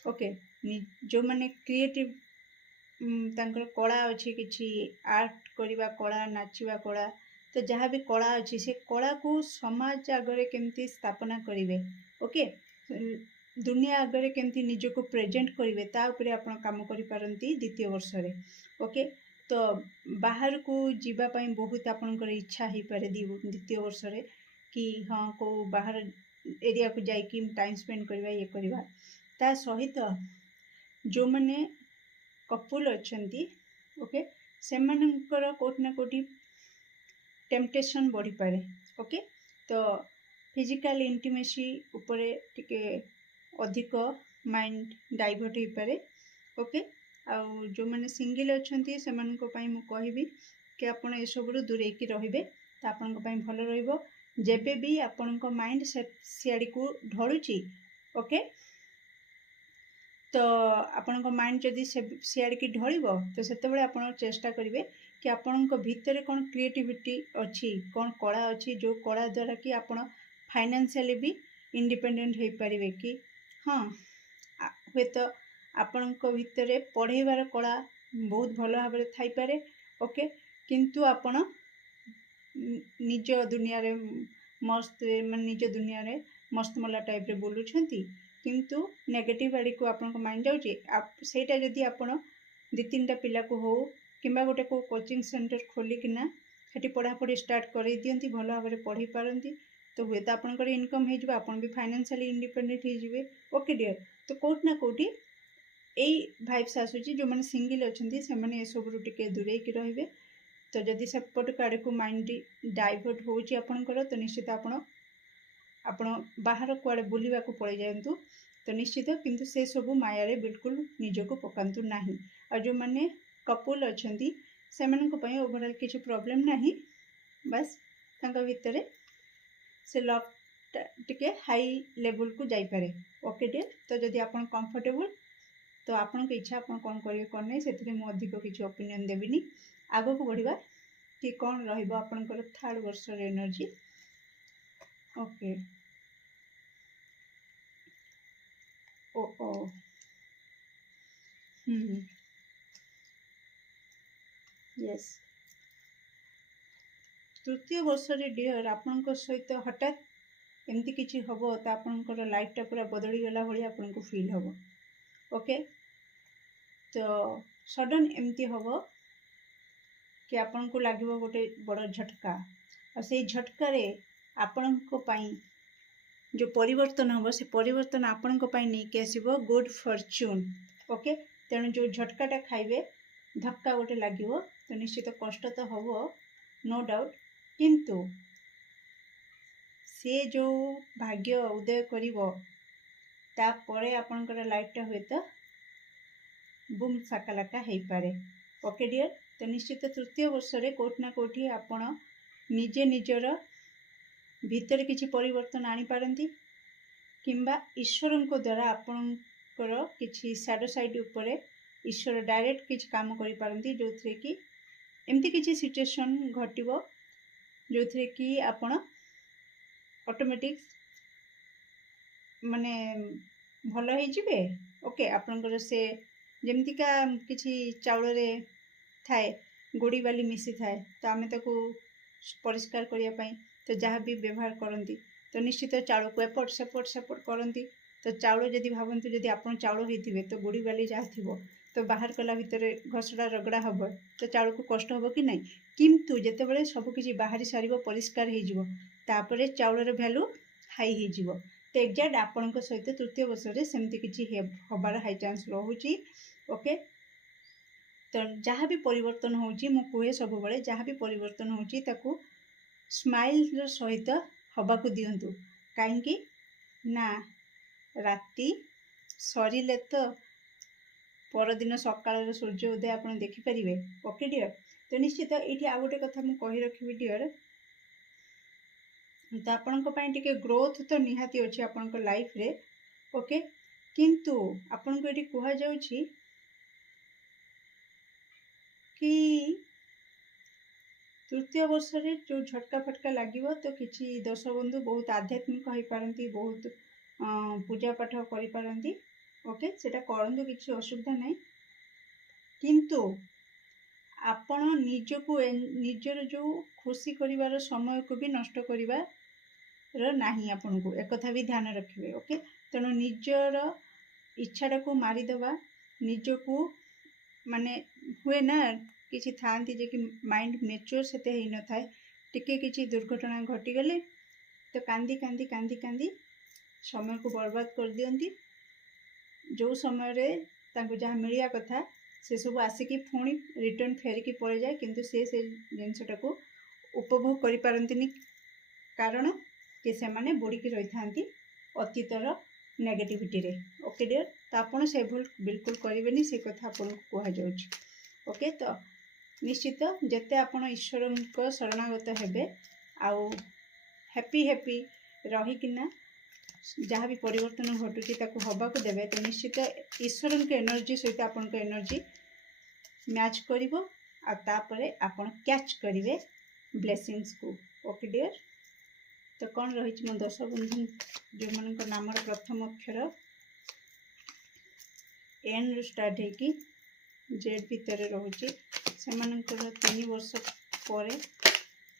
ଓକେ, ଯେଉଁମାନେ କ୍ରିଏଟିଭ୍ ତାଙ୍କର କଳା ଅଛି, କିଛି ଆର୍ଟ କରିବା କଳା, ନାଚିବା କଳା, ତ ଯାହା ବି କଳା ଅଛି ସେ କଳାକୁ ସମାଜ ଆଗରେ କେମିତି ସ୍ଥାପନା କରିବେ, ଓକେ, ଦୁନିଆ ଆଗରେ କେମିତି ନିଜକୁ ପ୍ରେଜେଣ୍ଟ କରିବେ, ତା ଉପରେ ଆପଣ କାମ କରିପାରନ୍ତି ଦ୍ୱିତୀୟ ବର୍ଷରେ। ଓକେ, ତ ବାହାରକୁ ଯିବା ପାଇଁ ବହୁତ ଆପଣଙ୍କର ଇଚ୍ଛା ହେଇପାରେ ଦ୍ୱିତୀୟ ବର୍ଷରେ, କି ହଁ କେଉଁ ବାହାର ଏରିଆକୁ ଯାଇକି ଟାଇମ୍ ସ୍ପେଣ୍ଡ କରିବା, ଇଏ କରିବା। ତା ସହିତ ଯେଉଁମାନେ କପୁଲ ଅଛନ୍ତି, ଓକେ, ସେମାନଙ୍କର କେଉଁଠି ନା କେଉଁଠି ଟେମ୍ପଟେସନ୍ ବଢ଼ିପାରେ। ଓକେ, ତ ଫିଜିକାଲ ଇଣ୍ଟିମେସି ଉପରେ ଟିକେ ଅଧିକ ମାଇଣ୍ଡ ଡାଇଭର୍ଟ ହେଇପାରେ। ଓକେ, ଆଉ ଯେଉଁମାନେ ସିଙ୍ଗିଲ୍ ଅଛନ୍ତି ସେମାନଙ୍କ ପାଇଁ ମୁଁ କହିବି କି ଆପଣ ଏସବୁରୁ ଦୂରେଇକି ରହିବେ, ତ ଆପଣଙ୍କ ପାଇଁ ଭଲ ରହିବ। ଯେବେ ବି ଆପଣଙ୍କ ମାଇଣ୍ଡ ସିଆଡ଼ିକୁ ଢଳୁଛି, ଓକେ, ତ ଆପଣଙ୍କ ମାଇଣ୍ଡ ଯଦି ସିଆଡ଼ିକି ଢଳିବ, ତ ସେତେବେଳେ ଆପଣ ଚେଷ୍ଟା କରିବେ କି ଆପଣଙ୍କ ଭିତରେ କ'ଣ କ୍ରିଏଟିଭିଟି ଅଛି, କ'ଣ କଳା ଅଛି, ଯେଉଁ କଳା ଦ୍ୱାରା କି ଆପଣ ଫାଇନାନ୍ସିଆଲି ବି ଇଣ୍ଡିପେଣ୍ଡେଣ୍ଟ ହେଇପାରିବେ। କି ହଁ, ହୁଏତ ଆପଣଙ୍କ ଭିତରେ ପଢ଼େଇବାର କଳା ବହୁତ ଭଲ ଭାବରେ ଥାଇପାରେ, ଓକେ, କିନ୍ତୁ ଆପଣ ନିଜ ଦୁନିଆରେ ମସ୍ତମଲା ଟାଇପ୍ରେ ବୁଲୁଛନ୍ତି, କିନ୍ତୁ ନେଗେଟିଭ୍ ଆଡ଼ିକୁ ଆପଣଙ୍କ ମାଇଣ୍ଡ ଯାଉଛି। ସେଇଟା ଯଦି ଆପଣ 2-3ଟା ପିଲାକୁ ହଉ କିମ୍ବା ଗୋଟେ କେଉଁ କୋଚିଂ ସେଣ୍ଟର ଖୋଲିକିନା ସେଠି ପଢ଼ାପଢ଼ି ଷ୍ଟାର୍ଟ କରେଇ ଦିଅନ୍ତି, ଭଲ ଭାବରେ ପଢ଼େଇ ପାରନ୍ତି, ତ ହୁଏତ ଆପଣଙ୍କର ଇନକମ୍ ହେଇଯିବ, ଆପଣ ବି ଫାଇନାନ୍ସିଆଲି ଇଣ୍ଡିପେଣ୍ଡେଣ୍ଟ ହେଇଯିବେ। ଓକେ ଡିୟର, ତ କେଉଁଠି ନା କେଉଁଠି ଏଇ ଭାଇବ୍ସ ଆସୁଛି। ଯେଉଁମାନେ ସିଙ୍ଗିଲ୍ ଅଛନ୍ତି ସେମାନେ ଏସବୁରୁ ଟିକେ ଦୂରେଇକି ରହିବେ। ତ ଯଦି ସେପଟକୁ ଆଡ଼କୁ ମାଇଣ୍ଡ ଡାଇଭର୍ଟ ହେଉଛି ଆପଣଙ୍କର, ତ ନିଶ୍ଚିତ ଆପଣ ବାହାର କୁଆଡ଼େ ବୁଲିବାକୁ ପଳେଇ ଯାଆନ୍ତୁ, ତ ନିଶ୍ଚିତ, କିନ୍ତୁ ସେସବୁ ମାୟାରେ ବିଲକୁଲ ନିଜକୁ ପକାନ୍ତୁ ନାହିଁ। ଆଉ ଯେଉଁମାନେ କପୁଲ ଅଛନ୍ତି ସେମାନଙ୍କ ପାଇଁ ଓଭରାଲ୍ କିଛି ପ୍ରୋବ୍ଲେମ୍ ନାହିଁ, ବାସ୍ ତାଙ୍କ ଭିତରେ ସେ ଲଭ୍ଟା ଟିକେ ହାଇ ଲେବୁଲକୁ ଯାଇପାରେ। ଓକେ ଡିୟର, ତ ଯଦି ଆପଣ କମ୍ଫର୍ଟେବୁଲ୍, ତ ଆପଣଙ୍କ ଇଚ୍ଛା, ଆପଣ କ'ଣ କରିବେ କ'ଣ ନାହିଁ, ସେଥିରେ ମୁଁ ଅଧିକ କିଛି ଓପିନିଅନ୍ ଦେବିନି। ଆଗକୁ ବଢ଼ିବା କି କ'ଣ ରହିବ ଆପଣଙ୍କର ଥାର୍ଡ଼ ବର୍ଷର ଏନର୍ଜି। ଓକେ, ୟେସ୍, ତୃତୀୟ ବର୍ଷରେ ଡିୟର ଆପଣଙ୍କ ସହିତ ହଠାତ୍ ଏମିତି କିଛି ହେବ, ତ ଆପଣଙ୍କର ଲାଇଫ୍ଟା ପୁରା ବଦଳିଗଲା ଭଳିଆ ଆପଣଙ୍କୁ ଫିଲ୍ ହେବ। ଓକେ, ତ ସଡନ୍ ଏମିତି ହେବ କି ଆପଣଙ୍କୁ ଲାଗିବ ଗୋଟେ ବଡ଼ ଝଟକା, ଆଉ ସେଇ ଝଟକାରେ ଆପଣଙ୍କ ପାଇଁ ଯେଉଁ ପରିବର୍ତ୍ତନ ହେବ, ସେ ପରିବର୍ତ୍ତନ ଆପଣଙ୍କ ପାଇଁ ନେଇକି ଆସିବ ଗୁଡ୍ ଫର୍ଚୁନ୍। ଓକେ, ତେଣୁ ଯେଉଁ ଝଟକାଟା ଖାଇବେ, ଧକ୍କା ଗୋଟେ ଲାଗିବ, ତ ନିଶ୍ଚିତ କଷ୍ଟ ତ ହେବ, ନୋ ଡାଉଟ୍, କିନ୍ତୁ ସେ ଯେଉଁ ଭାଗ୍ୟ ଉଦୟ କରିବ, ତାପରେ ଆପଣଙ୍କର ଲାଇଫ୍ଟା ହୁଏତ ବୁମ୍ ସାକାଲାକା ହେଇପାରେ। ଓକେ ଡିୟର, ତ ନିଶ୍ଚିତ ତୃତୀୟ ବର୍ଷରେ କେଉଁଠି ନା କେଉଁଠି ଆପଣ ନିଜେ ନିଜର ଭିତରେ କିଛି ପରିବର୍ତ୍ତନ ଆଣିପାରନ୍ତି, କିମ୍ବା ଈଶ୍ୱରଙ୍କ ଦ୍ୱାରା ଆପଣଙ୍କର କିଛି ସ୍ୟାଡୋ ସାଇଡ୍ ଉପରେ ଈଶ୍ୱର ଡାଇରେକ୍ଟ କିଛି କାମ କରିପାରନ୍ତି, ଯେଉଁଥିରେ କି ଏମିତି କିଛି ସିଚୁଏସନ୍ ଘଟିବ ଯେଉଁଥିରେ କି ଆପଣ ଅଟୋମେଟିକ୍ ମାନେ ଭଲ ହେଇଯିବେ। ଓକେ, ଆପଣଙ୍କର ସେ ଯେମିତିକା କିଛି ଚାଉଳରେ ଥାଏ ଗୋଡ଼ି ବାଲି ମିଶିଥାଏ, ତ ଆମେ ତାକୁ ପରିଷ୍କାର କରିବା ପାଇଁ ତ ଯାହା ବି ବ୍ୟବହାର କରନ୍ତି, ତ ନିଶ୍ଚିତ ଚାଉଳକୁ ଏପଟ ସେପଟ କରନ୍ତି। ତ ଚାଉଳ ଯଦି ଭାବନ୍ତୁ, ଯଦି ଆପଣ ଚାଉଳ ହେଇଥିବେ, ତ ଗୋଡ଼ି ବାଲି ଯାହା ଥିବ, ତ ବାହାର କଲା ଭିତରେ ଘଷଡ଼ା ରଗଡ଼ା ହେବ, ତ ଚାଉଳକୁ କଷ୍ଟ ହେବ କି ନାହିଁ। କିନ୍ତୁ ଯେତେବେଳେ ସବୁକିଛି ବାହାରି ସାରିବ, ପରିଷ୍କାର ହେଇଯିବ, ତାପରେ ଚାଉଳର ଭ୍ୟାଲୁ ହାଇ ହେଇଯିବ। ତ ଏକ୍ଜାକ୍ଟ ଆପଣଙ୍କ ସହିତ ତୃତୀୟ ବର୍ଷରେ ସେମିତି କିଛି ହେବାର ହାଇ ଚାନ୍ସ ରହୁଛି। ଓକେ, ତ ଯାହା ବି ପରିବର୍ତ୍ତନ ହେଉଛି, ମୁଁ କୁହେ ସବୁବେଳେ ଯାହା ବି ପରିବର୍ତ୍ତନ ହେଉଛି ତାକୁ ସ୍ମାଇଲ୍ର ସହିତ ହେବାକୁ ଦିଅନ୍ତୁ। କାହିଁକି ନା राति सरिले तो परदिन सकाल सूर्य उदय आप देखिपारे। ओके डियर, तो निश्चित ये आ गोटे कथा मुझे कही रखी डियर, तो आपण टिके ग्रोथ तो निहाती अच्छी आपण लाइफ रे। ओके, किंतु आपण को ये कह जाउछि कि तृतीय वर्ष रे जो झटका फटका लगे तो किसी दर्श बंधु बहुत आध्यात्मिक हो पारती, बहुत पूजा पाठ करि। ओके, सेटा करंतु, किसी असुविधा नहीं, किंतु आपण निजको निजर जो खुशी करिवार समय को भी नष्ट करिवार नाही, आपण को एक कथा भी ध्यान रखिए। ओके, तेणु निजर इच्छाटा को मारिदेवा, निजको माने हुए ना किसी थांती जे कि माइंड मेच्योर सेते ही न थाए, टिके किसी दुर्घटना घटीगले तो कांदी कांदी कांदी कांदी समय को बर्बाद कर दियंती। जो समय रे तांको जहाँ मिलिया कथा से सब आसिकी पुणी रिटर्न फेरिकी पड़े जाए, किंतु से जिनसटा को उपभोग करि पारंतिनी, कारण कि से माने बुड़ीकी रही थांती अतीतर नेगेटिविटी रे। ओके डियर, तो आपण से भूल बिल्कुल करेंगे, से कथा आपन को कह जाउछि। ओके, तो निश्चित जेते आपण ईश्वर को शरणागत हेबे आउ हैप्पी हैप्पी रहीकिना जहाँ भी परिवर्तन घटुची ताको हवा को देवे, तो निश्चित ईश्वर के एनर्जी सहित आपन को एनर्जी मैच करिवो आ तापरे आपन कैच करिवे ब्लेसिंग्स को। ओके डियर, तो कौन रही मो दर्शक बंधु जो मन नाम प्रथम अक्षर एन रु स्टार्ट होगी जेड भितर रोचे से 3 वर्ष पर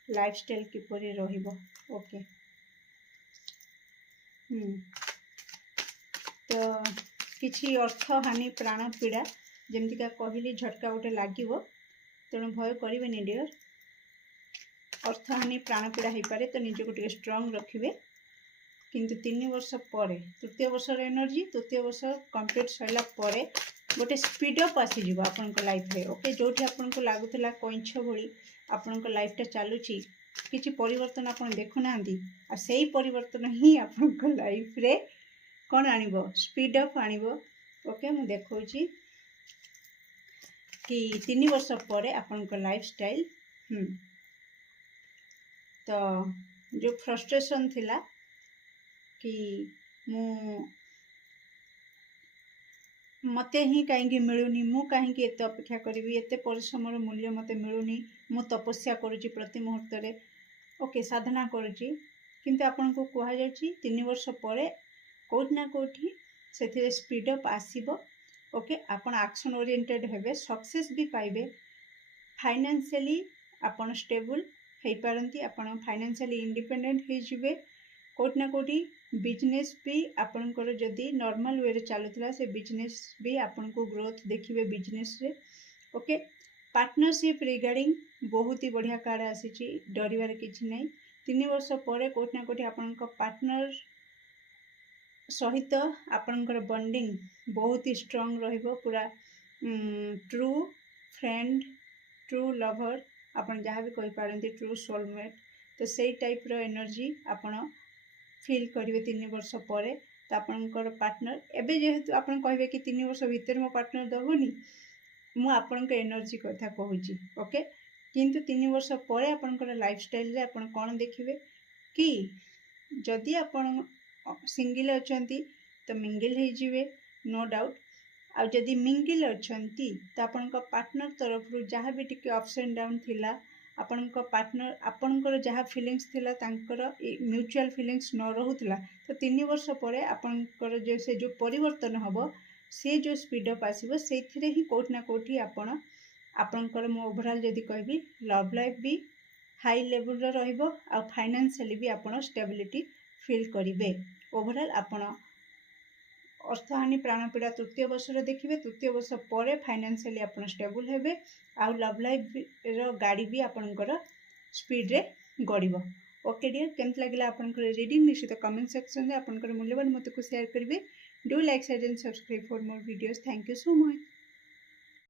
लाइफस्टाइल किपरि रहिबो। ओके, तो किछि अर्थ हानि प्राण पीड़ा जमतीका कहली झटका गोटे लगे, तेणु भय करें डियर। अर्थ हानि प्राण पीड़ा हो पारे, तो निजको टिके स्ट्रंग रखिए। किंतु 3 वर्ष पर तृतीय वर्ष एनर्जी, तृतीय वर्ष कंप्लीट सरला पर गोटे स्पीडअप आसीज आपण लाइफ रे। ओके, जो आपन को लगुला कैंछ भली आपण लाइफटा चलुची, किसी परिवर्तन आपन देखुना, आ से परिवर्तन ही आपन लाइफ रे कौन आनिबो, स्पीडअप आनिबो। ओके, मु देखौची कि 3 वर्ष पर आपन लाइफस्टाइल तो जो फ्रस्ट्रेशन थिला कि मते ही कहीं मिलूनी, मु कहीं एत अपेक्षा करी, एत परिश्रम मूल्य मते मिलूनी, मु तपस्या करुची प्रति मुहूर्त रे। ओके, साधना करुची, किंतु आपन को कहा जायछि 3 वर्ष पर कोठी ना कोठी से स्पीडअप आसीबो। ओके, आपन एक्शन ओरिएंटेड हेबे, सक्सेस भी पाइबे, फाइनेंशियली आपन स्टेबल हो पारंती, आपन फाइनेंशियली इंडिपेंडेंट हो जिवे। कोठी ना कोठी बिजनेस भी आपनकर जदि नॉर्मल वे रे चलुतला, से बिजनेस भी आपन को ग्रोथ देखिए बिजनेस रे। ओके, पार्टनरशिप रिगार्डिंग बहुत ही बढ़िया कार्ड आसी, डरबार किसी नहीं। 3 वर्ष पर कोठी ना कोठी आपनका पार्टनर सहित आपनकर बॉन्डिंग बहुत ही स्ट्रॉन्ग रहिबो, पूरा ट्रू फ्रेंड, ट्रू लवर आपन जहाँ भी कहि पारंती, ट्रू सोलमेट। तो सही टाइप रो एनर्जी आपन फील करेंगे 3 वर्ष पर। तो आपनकर पार्टनर एबे जेहेतु आपन कहबे कि 3 वर्ष भीतर मो पार्टनर दबोनी, मु आपनकर एनर्जी कथा कहूची। ओके, किंतु 3 वर्ष पर आपनकर लाइफस्टाइल रे आपन कोन देखिबे कि जदि आपन सिंगल अछंती तो मिंगल हो जिवे, नो डाउट। आ जदि मिंगल अछंती तो आपनका पार्टनर तरफ रु जहाँ भी टिके अप्स एंड डाउन थिला, आपनका पार्टनर आपनकर जहाँ फिलिंग्स थिला तांकर म्यूचुअल फिलिंग्स न रहुतला, तो 3 वर्ष पर आपनकर जो से जो परिवर्तन हबो, से जो स्पीडअप आसीबो, सेथिरे ही कोठी ना कोठी आपण आपनकर मो ओवरऑल जदि कहबी लव लाइफ भी हाई लेवल रो रहिबो, आ फाइनेंशियली भी आपण स्टेबिलिटी फील करिवे। ओवरऑल आपण अर्थ हानि प्राण पीड़ा तृतीय वर्ष देखिए, तृतीय वर्ष पर फाइनेंशियली आप स्टेबल हेबे, आउ लव लाइफ रो गाड़ी भी आपनकर स्पीड रे गड़िबो। ओके डियर, केमत लगिला आपनकर रीडिंग निश्चित कमेंट सेक्शन में आपनकर मूल्यवान मत को शेयर करिवे। Do like share and subscribe for more videos. Thank you so much.